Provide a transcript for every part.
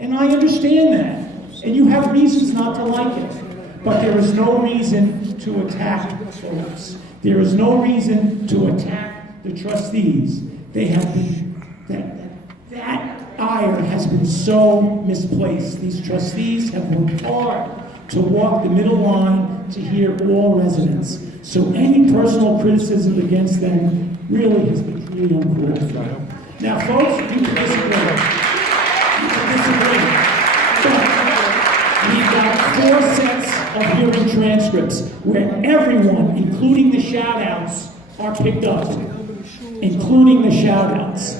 And I understand that. And you have reasons not to like it. But there is no reason to attack folks. There is no reason to attack the trustees. They have been, that ire has been so misplaced. These trustees have worked hard to walk the middle line to hear all residents. So any personal criticism against them really has been really uncalled for. Now, folks, you can disagree. You can disagree. But we've got 4 sets of hearing transcripts where everyone, including the shout-outs, are picked up. Including the shout-outs.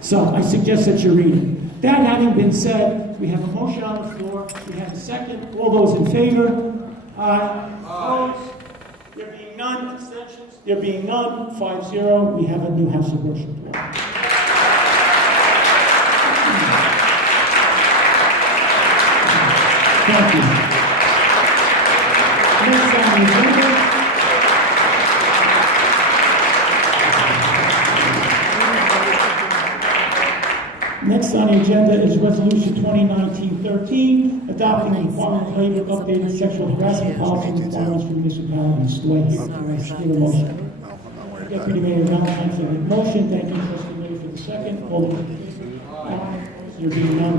So I suggest that you read it. That having been said, we have a motion on the floor. We have a second. All those in favor? Aye. Opposed? There being none. Abstentions? There being none. 5-0. We have a new House of Worship law. Thank you. Next on the agenda. Next on the agenda is Resolution 2019-13, adopting the Department of Labor updated sexual harassment policy requirements for municipalities. Do I hear a motion? Deputy Mayor Valentine for the motion. Thank you, Trustee Mayor, for the second. All those in favor? There being none.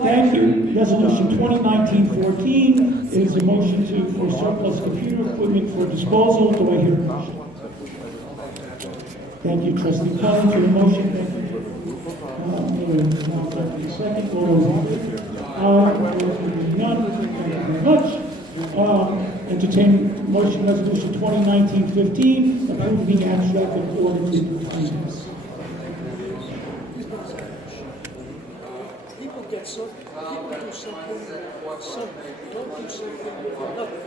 Thank you. Resolution 2019-14 is a motion for surplus computer equipment for disposal. Do I hear a motion? Thank you, Trustee Cullen, for the motion. Thank you. Second. All those in favor? None. Thank you very much. Entertain motion resolution 2019-15, approving abstract of audited claims. People do something, don't do something for nothing.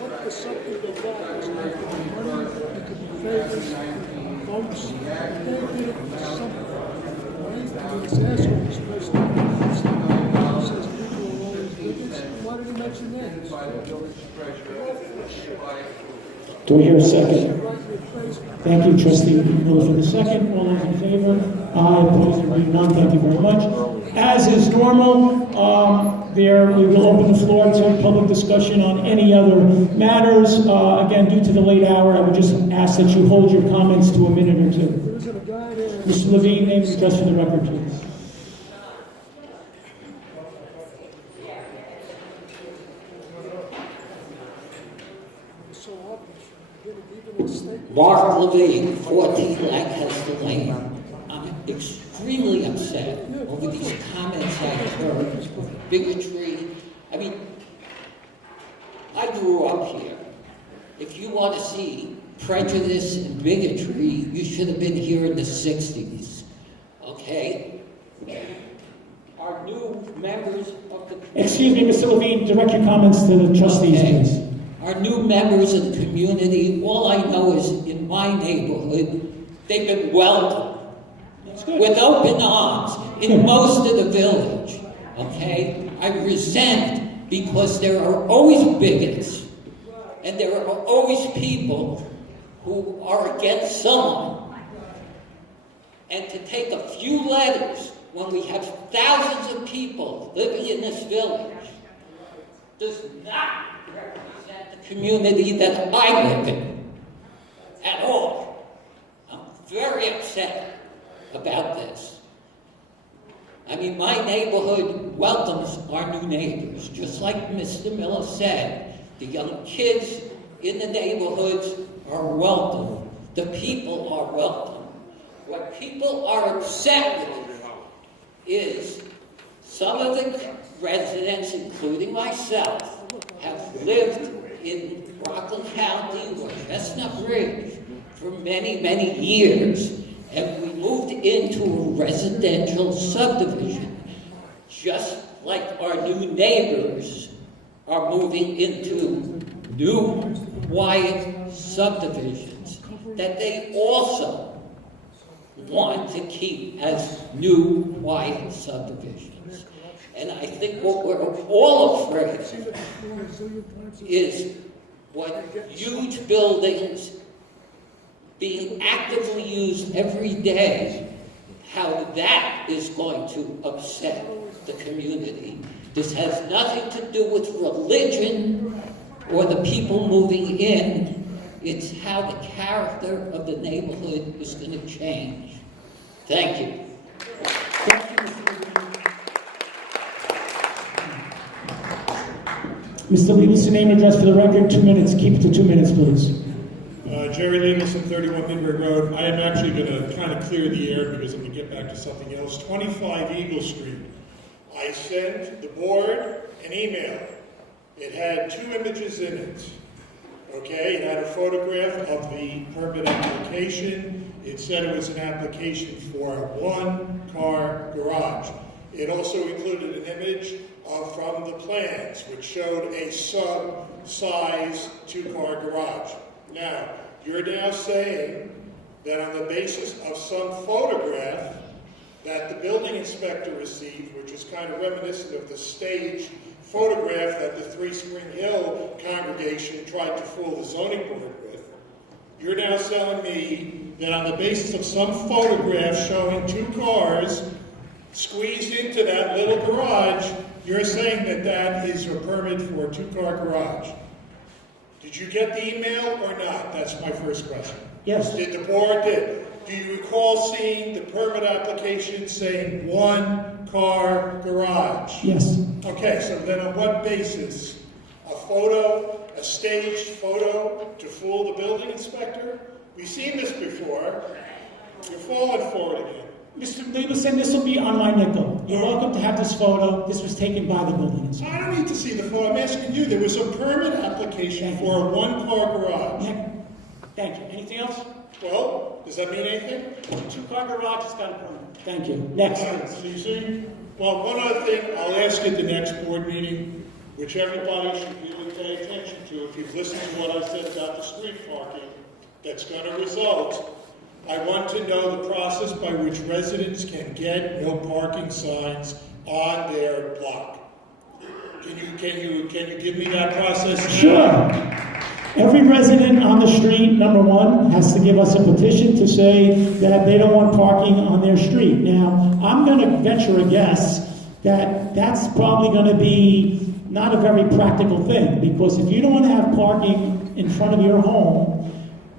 Look for something that matters. It could be money, it could be favors, votes. They did it for something. Right? This asshole was supposed to says people are always bigots. Why did he mention names? Do we hear a second? Thank you, Trustee Miller, for the second. All those in favor? Aye. Opposed? There being none. Thank you very much. As is normal, we will open the floor to public discussion on any other matters. Again, due to the late hour, I would just ask that you hold your comments to a minute or two. Mr. Levine, name and address for the record, please. Mark Levine, 14 Lancaster Lane. I'm extremely upset over these comments I heard. Bigotry. I mean, I grew up here. If you want to see prejudice and bigotry, you should have been here in the 60s. Okay? Our new members of the... Excuse me, Mr. Levine, direct your comments to the trustees, please. Our new members of the community, all I know is in my neighborhood, they've been welcomed with open arms in most of the village, okay? I resent because there are always bigots and there are always people who are against someone. And to take a few letters when we have thousands of people living in this village does not represent the community that I live in at all. I'm very upset about this. I mean, my neighborhood welcomes our new neighbors. Just like Mr. Miller said, the young kids in the neighborhoods are welcome. The people are welcome. What people are upset with is some of the residents, including myself, have lived in Rockland County or Chestnut Ridge for many, many years. And we moved into a residential subdivision, just like our new neighbors are moving into new, quiet subdivisions that they also want to keep as new, quiet subdivisions. And I think what we're all afraid of is what huge buildings being actively used every day how that is going to upset the community. This has nothing to do with religion or the people moving in. It's how the character of the neighborhood is going to change. Thank you. Thank you, Mr. Lieberson, name and address for the record, 2 minutes. Keep it to 2 minutes, please. Jerry Lieberson, 31 Lindbergh Road. I am actually going to kind of clear the air because I'm going to get back to something else. 25 Eagle Street. I sent the board an email. It had 2 images in it. Okay, it had a photograph of the permit application. It said it was an application for a 1-car garage. It also included an image from the plans, which showed a sub-size 2-car garage. Now, you're now saying that on the basis of some photograph that the building inspector received, which is kind of reminiscent of the staged photograph that the 3 Spring Hill congregation tried to fool the zoning board with, you're now telling me that on the basis of some photograph showing 2 cars squeezed into that little garage, you're saying that that is a permit for a 2-car garage. Did you get the email or not? That's my first question. Yes. Did the board did? Do you recall seeing the permit application saying 1-car garage? Yes. Okay, so then on what basis? A photo, a staged photo to fool the building inspector? We've seen this before. You're falling for it again. Mr. Lieberson, this will be on my nickel. You're welcome to have this photo. This was taken by the building inspector. I don't need to see the photo. I'm asking you. There was a permit application for a 1-car garage. Thank you. Anything else? Well, does that mean anything? 2-car garage has got a permit. Thank you. Next, please. So you see? Well, one other thing I'll ask at the next board meeting, which everybody should really pay attention to, if you've listened to what I said about the street parking, that's going to result. I want to know the process by which residents can get no parking signs on their block. Can you give me that process now? Sure. Every resident on the street, number 1, has to give us a petition to say that they don't want parking on their street. Now, I'm going to venture a guess that that's probably going to be not a very practical thing, because if you don't want to have parking in front of your home,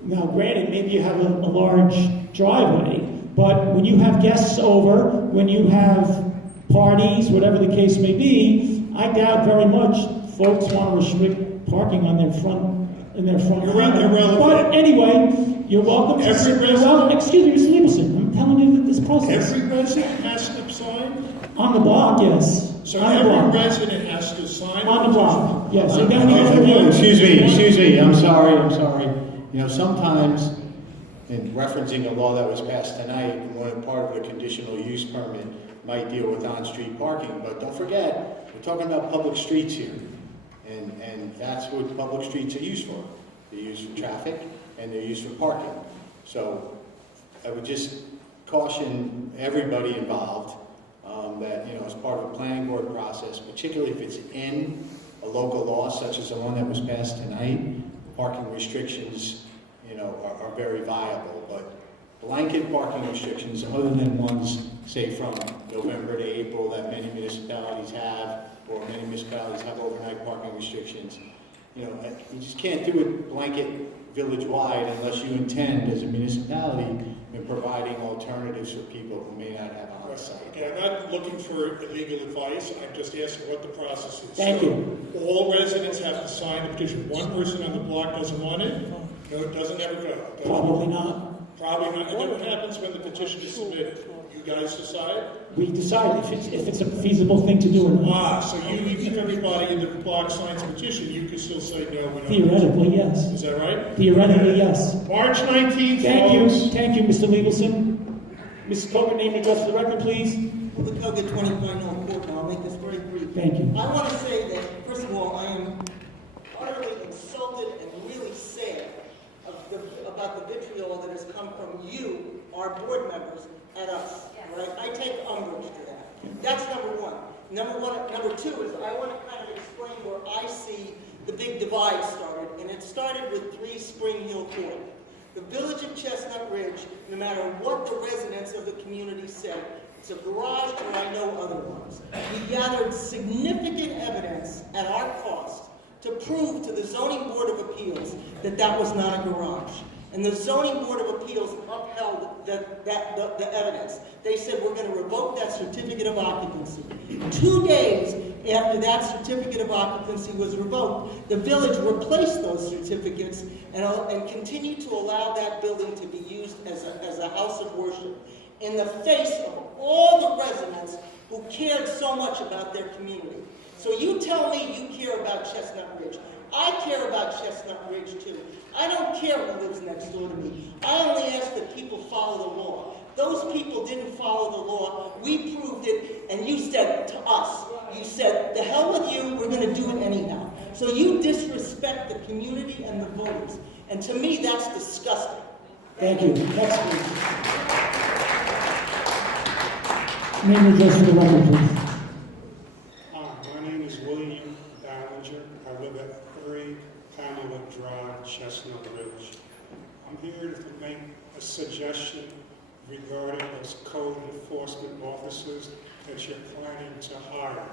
now granted, maybe you have a large driveway, but when you have guests over, when you have parties, whatever the case may be, I doubt very much folks want to restrict parking on their front. Irrelevant. But anyway, you're welcome to Excuse me, Mr. Lieberson, I'm telling you that this process. Every resident has to sign? On the block, yes. So on the every block. resident has to sign? On the block, yes. And then we review. Excuse me, I'm sorry. You know, sometimes, in referencing a law that was passed tonight, one part of the conditional use permit might deal with on-street parking, but don't forget, we're talking about public streets here. And that's what public streets are used for. They're used for traffic and they're used for parking. So I would just caution everybody involved that, as part of a planning board process, particularly if it's in a local law such as the one that was passed tonight, parking restrictions, are very viable. But blanket parking restrictions, other than ones, say, from November to April that many municipalities have, or many municipalities have overnight parking restrictions. You just can't do it blanket village-wide unless you intend, as a municipality, in providing alternatives for people who may not have a on-site. Okay, I'm not looking for legal advice. I'm just asking what the process is. Thank you. All residents have to sign the petition. One person on the block doesn't want it? No, it doesn't ever go. Probably not. Probably not. And then what happens when the petition is submitted? You guys decide? We decide if it's a feasible thing to do or not. So if everybody in the block signs a petition, you could still say no, we don't. Theoretically, yes. Is that right? Theoretically, yes. March 19th, Thank you, Mr. Lieberson. Mrs. Cogan, name and address for the record, please. Public Code 20.0 Court, I'll make this very brief. Thank you. I want to say that, first of all, I am utterly insulted and really sad about the vitriol that has come from you, our board members, at us. Right? I take umbrage to that. That's number one. Number two is I want to kind of explain where I see the big divide started, and it started with 3 Spring Hill Court. The village of Chestnut Ridge, no matter what the residents of the community said, it's a garage, or I know other ones. We gathered significant evidence at our cost to prove to the Zoning Board of Appeals that that was not a garage. And the Zoning Board of Appeals upheld the evidence. They said, we're going to revoke that certificate of occupancy. 2 days after that certificate of occupancy was revoked, the village replaced those certificates and continued to allow that building to be used as a house of worship in the face of all the residents who cared so much about their community. So you tell me you care about Chestnut Ridge. I care about Chestnut Ridge too. I don't care who lives next door to me. I only ask that people follow the law. Those people didn't follow the law. We proved it, and you said to us, you said, the hell with you, we're going to do it anyhow. So you disrespect the community and the voters. And to me, that's disgusting. Thank you. Next, please. Name and address for the record, please. My name is William Ballinger. I live at 3 Pamela Drive, Chestnut Ridge. I'm here to make a suggestion regarding those code enforcement officers that you're planning to hire.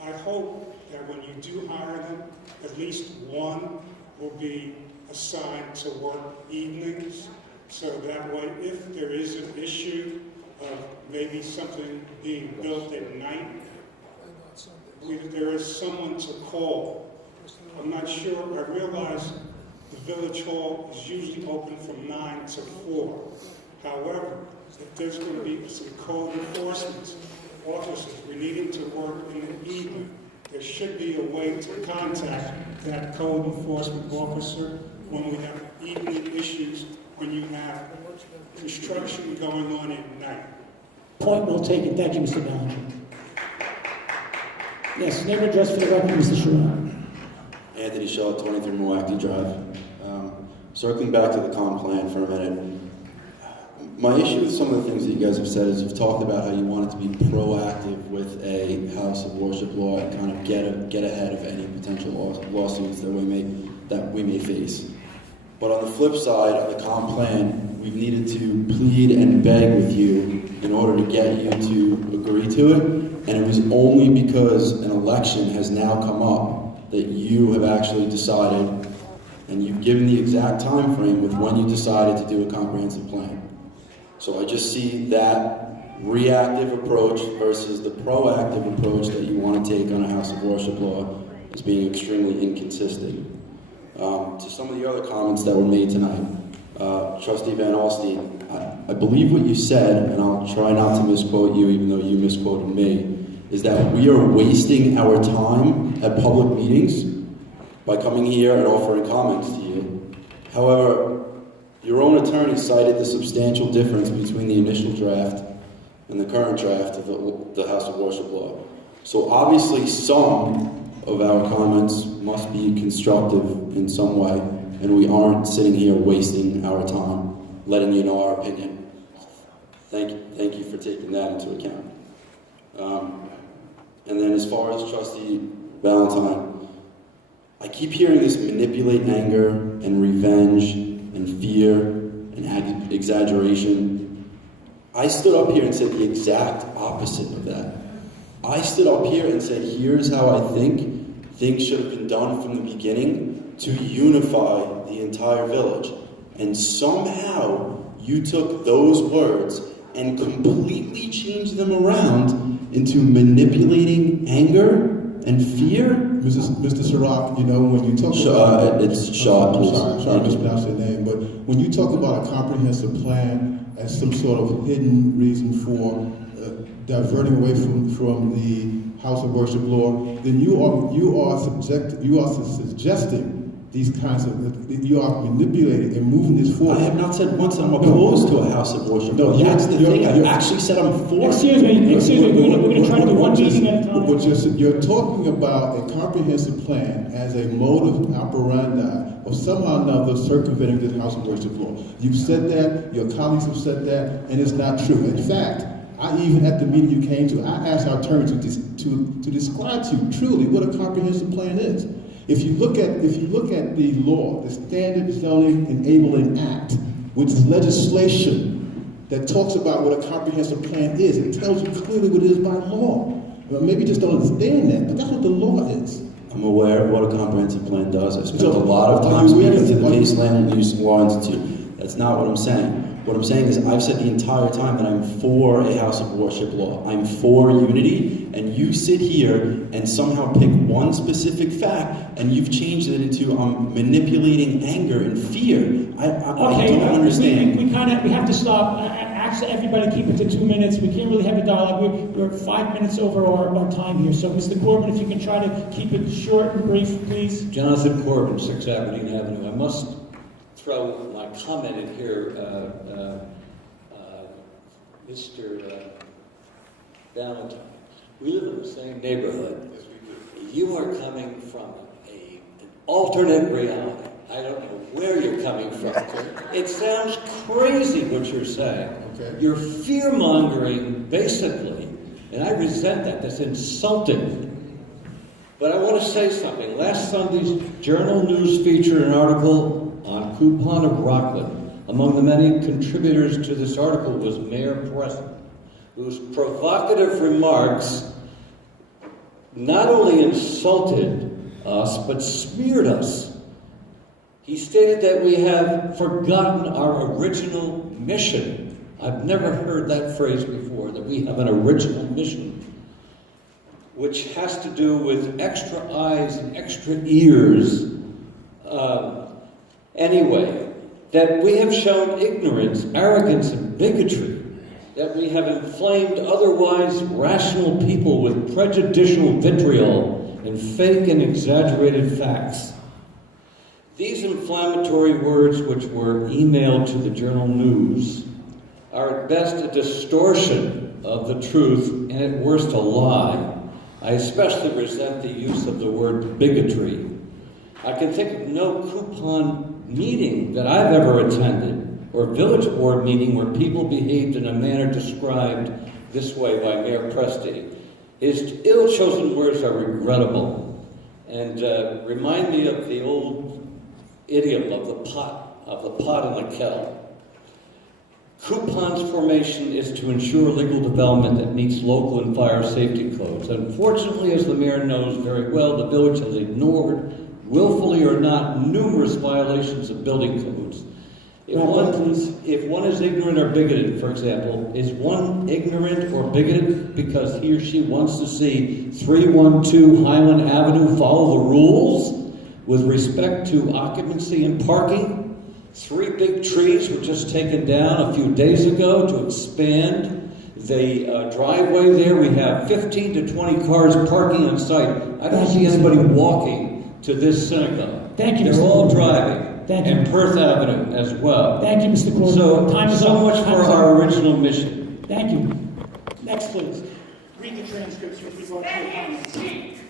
I hope that when you do hire them, at least one will be assigned to work evenings, so that way if there is an issue of maybe something being built at night, there is someone to call. I'm not sure, I realize the village hall is usually open from 9 to 4. However, if there's going to be some code enforcement officers, we need them to work in the evening. There should be a way to contact that code enforcement officer when we have evening issues, when you have construction going on at night. Point well taken. Thank you, Mr. Ballinger. Yes, name and address for the record, Mr. Sherrod. Anthony Shaw, 23 Milwaukee Drive. Circling back to the comp plan for a minute, my issue with some of the things that you guys have said is you've talked about how you want it to be proactive with a house of worship law and kind of get ahead of any potential lawsuits that we may face. But on the flip side, on the comp plan, we've needed to plead and beg with you in order to get you to agree to it, and it was only because an election has now come up that you have actually decided, and you've given the exact time frame with when you decided to do a comprehensive plan. So I just see that reactive approach versus the proactive approach that you want to take on a house of worship law as being extremely inconsistent. To some of the other comments that were made tonight, Trustee Van Alstine, I believe what you said, and I'll try not to misquote you even though you misquoted me, is that we are wasting our time at public meetings by coming here and offering comments to you. However, your own attorney cited the substantial difference between the initial draft and the current draft of the House of Worship law. So obviously some of our comments must be constructive in some way, and we aren't sitting here wasting our time letting you know our opinion. Thank you for taking that into account. And then as far as Trustee Valentine, I keep hearing this manipulate anger and revenge and fear and exaggeration. I stood up here and said the exact opposite of that. I stood up here and said, here's how I think things should have been done from the beginning to unify the entire village. And somehow you took those words and completely changed them around into manipulating anger and fear. Mr. Sirach, you know, when you talk about... It's Shaw, please. I'm sorry, I mispronounced your name, but when you talk about a comprehensive plan as some sort of hidden reason for diverting away from the House of Worship law, then you are suggesting these kinds of, you are manipulating and moving this forward. I have not said once that I'm opposed to a House of Worship. No, that's the thing. I've actually said I'm for. Excuse me, we're going to try to do one meeting at a time. But you're talking about a comprehensive plan as a mode of operandi of somehow or another circumventing the House of Worship law. You've said that, your colleagues have said that, and it's not true. In fact, I even at the meeting you came to, I asked our attorney to describe to you truly what a comprehensive plan is. If you look at the law, the Standard Zoning Enabling Act, which is legislation that talks about what a comprehensive plan is, it tells you clearly what it is by law. Well, maybe you just don't understand that, but that's what the law is. I'm aware of what a comprehensive plan does. I spent So, a lot of are time you aware speaking to of- the are you- Case Land Use Law Institute. That's not what I'm saying. What I'm saying is I've said the entire time that I'm for a house of worship law. I'm for unity, and you sit here and somehow pick one specific fact, and you've changed it into manipulating anger and fear. I Okay, don't understand. we have to stop. Actually, everybody keep it to 2 minutes. We can't really have a dialogue. We're 5 minutes over our time here. So, Mr. Corbin, if you can try to keep it short and brief, please. Jonathan Corbin, 6 Aberdeen Avenue. I must throw my comment in here, Mr. Valentine. We live in the same neighborhood. You are coming from an alternate reality. I don't know where you're coming from. It sounds crazy what you're saying. Okay. You're fear-mongering, basically, and I resent that. That's insulting. But I want to say something. Last Sunday's Journal News featured an article on Coupon of Rockland. Among the many contributors to this article was Mayor Preston, whose provocative remarks not only insulted us, but smeared us. He stated that we have forgotten our original mission. I've never heard that phrase before, that we have an original mission, which has to do with extra eyes and extra ears. Anyway, that we have shown ignorance, arrogance, and bigotry, that we have inflamed otherwise rational people with prejudicial vitriol and fake and exaggerated facts. These inflammatory words, which were emailed to the Journal News, are at best a distortion of the truth and at worst a lie. I especially resent the use of the word bigotry. I can think of no coupon meeting that I've ever attended or village board meeting where people behaved in a manner described this way by Mayor Presti. His ill-chosen words are regrettable and remind me of the old idiom of the pot and the kettle. Coupon's formation is to ensure legal development that meets local and fire safety codes. Unfortunately, as the mayor knows very well, the village has ignored, willfully or not, numerous violations of building codes. If one is ignorant or bigoted, for example, is one ignorant or bigoted because he or she wants to see 312 Highland Avenue follow the rules with respect to occupancy and parking? 3 big trees were just taken down a few days ago to expand the driveway there. We have 15 to 20 cars parking on site. I don't see anybody walking to this synagogue. Thank you, They're Mr. all Corbin. driving. Thank you. And Perth Avenue as well. Thank you, Mr. Corbin. So, Time is so up. much Time for is up. our original mission. Thank you. Next, please. Read the transcripts with regard to your comments.